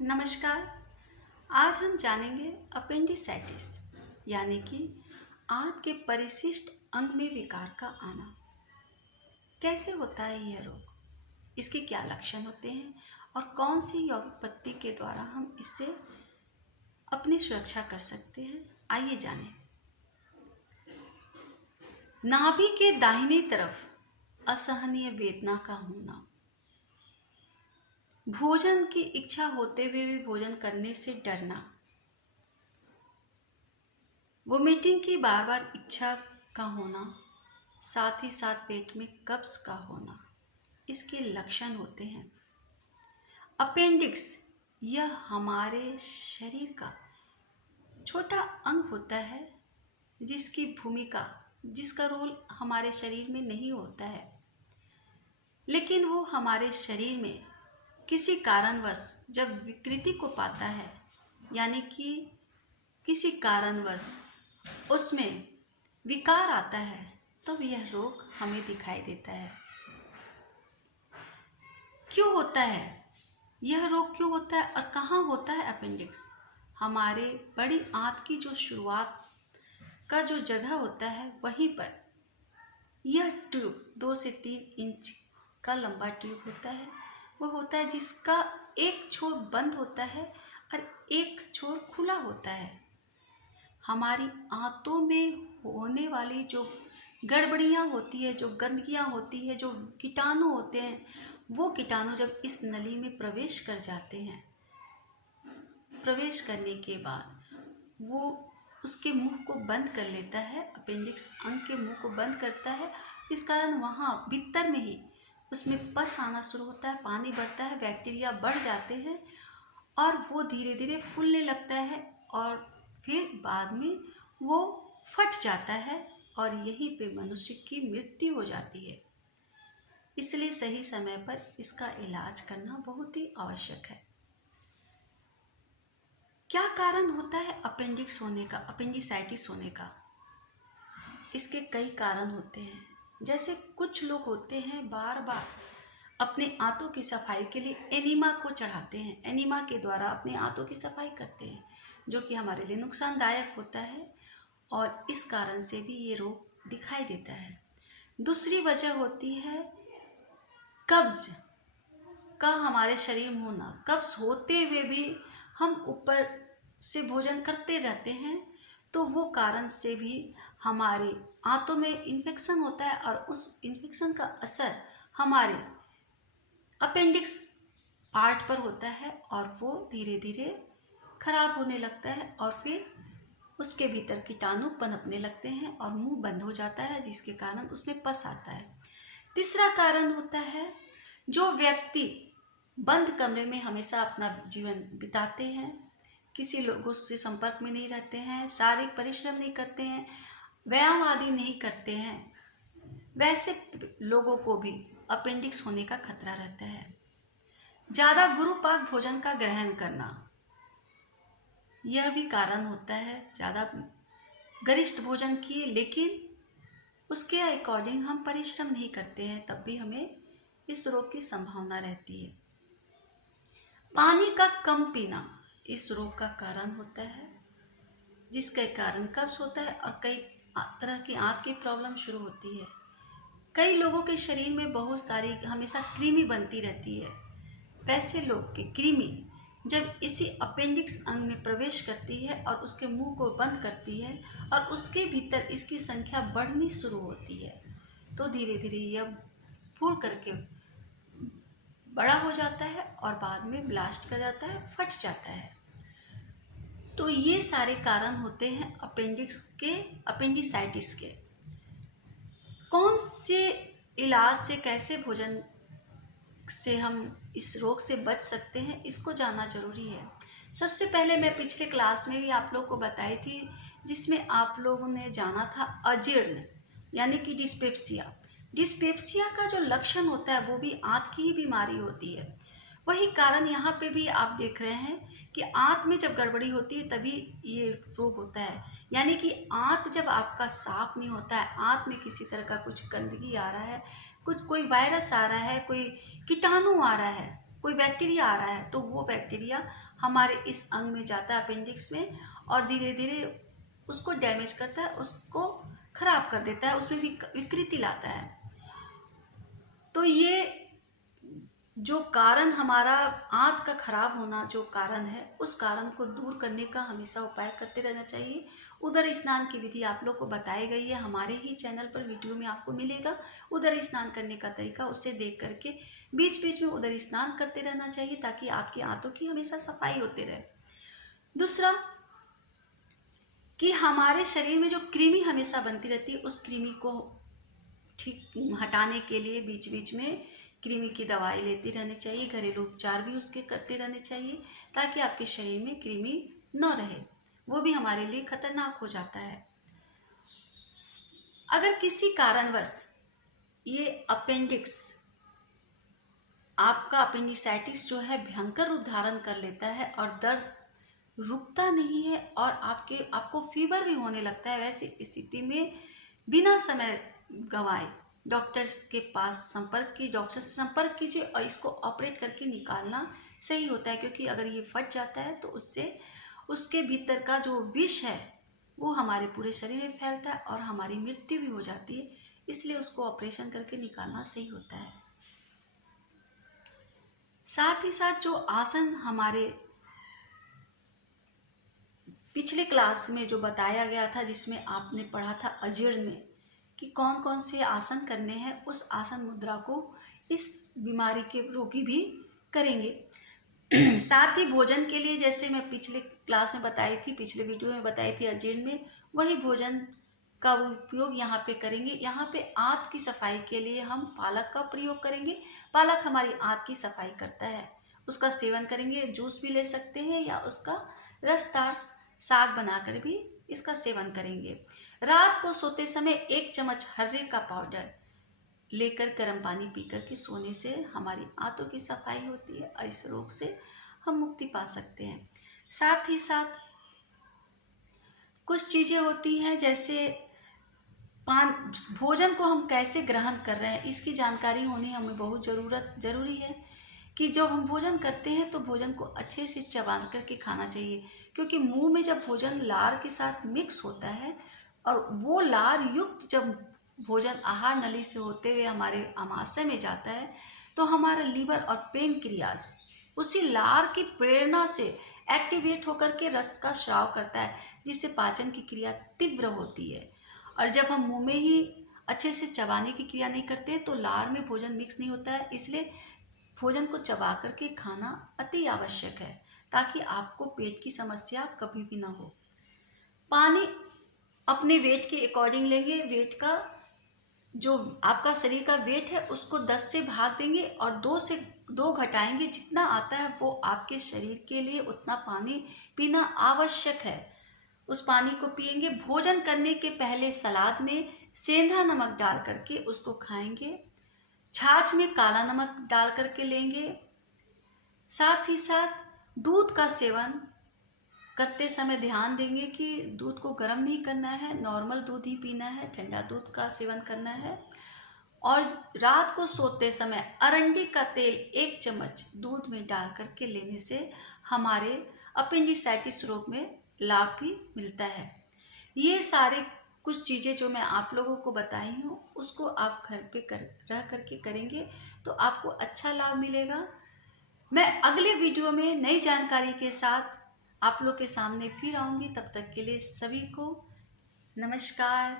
नमस्कार। आज हम जानेंगे अपेंडिसाइटिस यानी कि आंत के परिशिष्ट अंग में विकार का आना। कैसे होता है यह रोग, इसके क्या लक्षण होते हैं और कौन सी यौगिक पत्ती के द्वारा हम इससे अपनी सुरक्षा कर सकते हैं, आइए जानें। नाभि के दाहिनी तरफ असहनीय वेदना का होना, भोजन की इच्छा होते हुए भी भोजन करने से डरना, वोमिटिंग की बार बार इच्छा का होना, साथ ही साथ पेट में कब्ज का होना, इसके लक्षण होते हैं। अपेंडिक्स यह हमारे शरीर का छोटा अंग होता है जिसकी भूमिका, जिसका रोल हमारे शरीर में नहीं होता है, लेकिन वो हमारे शरीर में किसी कारणवश जब विकृति को पाता है, यानी कि किसी कारणवश उसमें विकार आता है, तब यह रोग हमें दिखाई देता है। क्यों होता है यह रोग, क्यों होता है और कहाँ होता है अपेंडिक्स? हमारे बड़ी आंत की जो शुरुआत का जो जगह होता है वहीं पर यह ट्यूब 2 से 3 इंच का लंबा ट्यूब होता है। वो होता है जिसका एक छोर बंद होता है और एक छोर खुला होता है। हमारी आंतों में होने वाली जो गड़बड़ियाँ होती है, जो गंदगियाँ होती है, जो कीटाणु होते हैं, वो कीटाणु जब इस नली में प्रवेश कर जाते हैं, प्रवेश करने के बाद वो उसके मुंह को बंद कर लेता है, अपेंडिक्स अंग के मुंह को बंद करता है, जिस कारण वहाँ भीतर में ही उसमें पस आना शुरू होता है, पानी बढ़ता है, बैक्टीरिया बढ़ जाते हैं और वो धीरे धीरे फूलने लगता है और फिर बाद में वो फट जाता है और यहीं पे मनुष्य की मृत्यु हो जाती है। इसलिए सही समय पर इसका इलाज करना बहुत ही आवश्यक है। क्या कारण होता है अपेंडिक्स होने का, अपेंडिसाइटिस होने का? इसके कई कारण होते हैं। जैसे कुछ लोग होते हैं बार बार अपने आंतों की सफाई के लिए एनिमा को चढ़ाते हैं, एनिमा के द्वारा अपने आंतों की सफाई करते हैं, जो कि हमारे लिए नुकसानदायक होता है और इस कारण से भी ये रोग दिखाई देता है। दूसरी वजह होती है कब्ज का हमारे शरीर में होना। कब्ज होते हुए भी हम ऊपर से भोजन करते रहते हैं, तो वो कारण से भी हमारे आंतों में इन्फेक्शन होता है और उस इन्फेक्शन का असर हमारे अपेंडिक्स पार्ट पर होता है और वो धीरे धीरे खराब होने लगता है और फिर उसके भीतर कीटाणु पनपने लगते हैं और मुंह बंद हो जाता है, जिसके कारण उसमें पस आता है। तीसरा कारण होता है जो व्यक्ति बंद कमरे में हमेशा अपना जीवन बिताते हैं, किसी लोगों से संपर्क में नहीं रहते हैं, शारीरिक परिश्रम नहीं करते हैं, व्यायाम आदि नहीं करते हैं, वैसे लोगों को भी अपेंडिक्स होने का खतरा रहता है। ज़्यादा गुरुपाक भोजन का ग्रहण करना यह भी कारण होता है। ज़्यादा गरिष्ठ भोजन किए लेकिन उसके अकॉर्डिंग हम परिश्रम नहीं करते हैं, तब भी हमें इस रोग की संभावना रहती है। पानी का कम पीना इस रोग का कारण होता है, जिसके कारण कब्ज होता है और कई तरह की आंत की प्रॉब्लम शुरू होती है। कई लोगों के शरीर में बहुत सारी हमेशा कृमि बनती रहती है। वैसे लोग की कृमि जब इसी अपेंडिक्स अंग में प्रवेश करती है और उसके मुंह को बंद करती है और उसके भीतर इसकी संख्या बढ़नी शुरू होती है, तो धीरे धीरे यह फूल करके बड़ा हो जाता है और बाद में ब्लास्ट कर जाता है, फट जाता है। तो ये सारे कारण होते हैं अपेंडिक्स के, अपेंडिसाइटिस के। कौन से इलाज से, कैसे भोजन से हम इस रोग से बच सकते हैं, इसको जानना जरूरी है। सबसे पहले मैं पिछले क्लास में भी आप लोग को बताई थी, जिसमें आप लोगों ने जाना था अजीर्ण यानी कि डिस्पेप्सिया। डिस्पेप्सिया का जो लक्षण होता है वो भी आंत की ही बीमारी होती है। वही कारण यहाँ पे भी आप देख रहे हैं कि आंत में जब गड़बड़ी होती है तभी ये रोग होता है। यानी कि आंत जब आपका साफ नहीं होता है, आंत में किसी तरह का कुछ गंदगी आ रहा है, कुछ कोई वायरस आ रहा है, कोई कीटाणु आ रहा है, कोई बैक्टीरिया आ रहा है, तो वो बैक्टीरिया हमारे इस अंग में जाता है, अपेंडिक्स में, और धीरे धीरे उसको डैमेज करता है, उसको खराब कर देता है, उसमें विकृति लाता है। तो ये जो कारण हमारा आंत का खराब होना जो कारण है, उस कारण को दूर करने का हमेशा उपाय करते रहना चाहिए। उदर स्नान की विधि आप लोग को बताई गई है, हमारे ही चैनल पर वीडियो में आपको मिलेगा। उदर स्नान करने का तरीका, उसे देख करके बीच बीच में उदर स्नान करते रहना चाहिए, ताकि आपकी आंतों की हमेशा सफाई होती रहे। दूसरा कि हमारे शरीर में जो कृमि हमेशा बनती रहती है, उस कृमि को ठीक हटाने के लिए बीच बीच में कृमि की दवाई लेती रहनी चाहिए, घरेलू उपचार भी उसके करते रहने चाहिए, ताकि आपके शरीर में कृमि न रहे, वो भी हमारे लिए खतरनाक हो जाता है। अगर किसी कारणवश ये अपेंडिक्स, आपका अपेंडिसाइटिस जो है भयंकर रूप धारण कर लेता है और दर्द रुकता नहीं है और आपको फीवर भी होने लगता है, वैसी स्थिति में बिना समय गंवाए डॉक्टर से संपर्क कीजिए और इसको ऑपरेट करके निकालना सही होता है। क्योंकि अगर ये फट जाता है तो उससे उसके भीतर का जो विष है वो हमारे पूरे शरीर में फैलता है और हमारी मृत्यु भी हो जाती है, इसलिए उसको ऑपरेशन करके निकालना सही होता है। साथ ही साथ जो आसन हमारे पिछले क्लास में जो बताया गया था, जिसमें आपने पढ़ा था अजीर्ण में कि कौन कौन से आसन करने हैं, उस आसन मुद्रा को इस बीमारी के रोगी भी करेंगे। साथ ही भोजन के लिए, जैसे मैं पिछले क्लास में बताई थी, पिछले वीडियो में बताई थी अजीर्ण में, वही भोजन का उपयोग यहाँ पे करेंगे। यहाँ पे आंत की सफाई के लिए हम पालक का प्रयोग करेंगे। पालक हमारी आंत की सफाई करता है, उसका सेवन करेंगे। जूस भी ले सकते हैं या उसका रसदार साग बनाकर भी इसका सेवन करेंगे। रात को सोते समय 1 चम्मच हर्रे का पाउडर लेकर गर्म पानी पीकर के सोने से हमारी आंतों की सफाई होती है और इस रोग से हम मुक्ति पा सकते हैं। साथ ही साथ कुछ चीज़ें होती हैं, जैसे भोजन को हम कैसे ग्रहण कर रहे हैं, इसकी जानकारी होनी हमें बहुत ज़रूरी है। कि जब हम भोजन करते हैं तो भोजन को अच्छे से चबा करके खाना चाहिए, क्योंकि मुंह में जब भोजन लार के साथ मिक्स होता है और वो लार युक्त जब भोजन आहार नली से होते हुए हमारे आमाशय में जाता है, तो हमारा लीवर और पेनक्रियाज उसी लार की प्रेरणा से एक्टिवेट होकर के रस का स्राव करता है, जिससे पाचन की क्रिया तीव्र होती है। और जब हम मुंह में ही अच्छे से चबाने की क्रिया नहीं करते तो लार में भोजन मिक्स नहीं होता है, इसलिए भोजन को चबा करके खाना अति आवश्यक है, ताकि आपको पेट की समस्या कभी भी ना हो। पानी अपने वेट के अकॉर्डिंग लेंगे। वेट का जो आपका शरीर का वेट है उसको 10 से भाग देंगे और 2 से 2 घटाएंगे। जितना आता है वो आपके शरीर के लिए उतना पानी पीना आवश्यक है। उस पानी को पिएंगे। भोजन करने के पहले सलाद में सेंधा नमक डाल करके उसको खाएंगे। छाछ में काला नमक डाल करके लेंगे। साथ ही साथ दूध का सेवन करते समय ध्यान देंगे कि दूध को गर्म नहीं करना है, नॉर्मल दूध ही पीना है, ठंडा दूध का सेवन करना है। और रात को सोते समय अरंडी का तेल 1 चम्मच दूध में डाल करके लेने से हमारे अपेंडिसाइटिस रोग में लाभ भी मिलता है। ये सारे कुछ चीज़ें जो मैं आप लोगों को बताई हूँ, उसको आप घर पे रह करके करेंगे तो आपको अच्छा लाभ मिलेगा। मैं अगले वीडियो में नई जानकारी के साथ आप लोग के सामने फिर आऊँगी। तब तक के लिए सभी को नमस्कार।